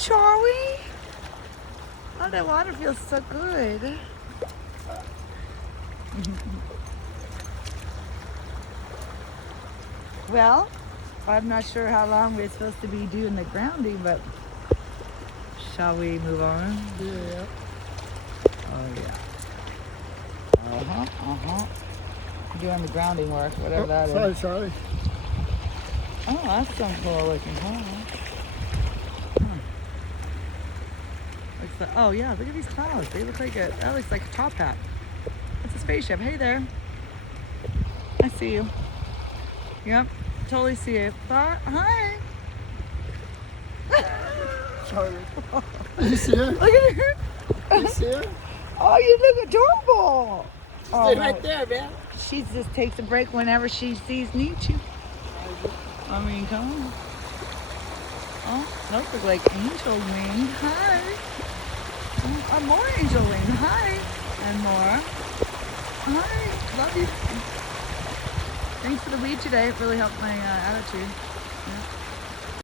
Charlie. Oh, that water feels so good. Well, I'm not sure how long we're supposed to be doing the grounding, but shall we move on? Yeah. Oh, yeah. Doing the grounding work, whatever that Sorry, is. Charlie. Oh, that's some cool looking car. Oh yeah, look at these clouds. They look like that looks like a top hat. It's a spaceship. Hey there. I see you. Yep, totally see you. Hi. Charlie. You see her? Look at her. You see her? Oh, you look adorable. Stay right there, man. She just takes a break whenever she sees need you. I mean, come on. Oh, those look like angel wings. Hi. Oh, more angel wings. Hi. And more. Hi. Love you. Thanks for the weed today. It really helped my attitude. Yeah.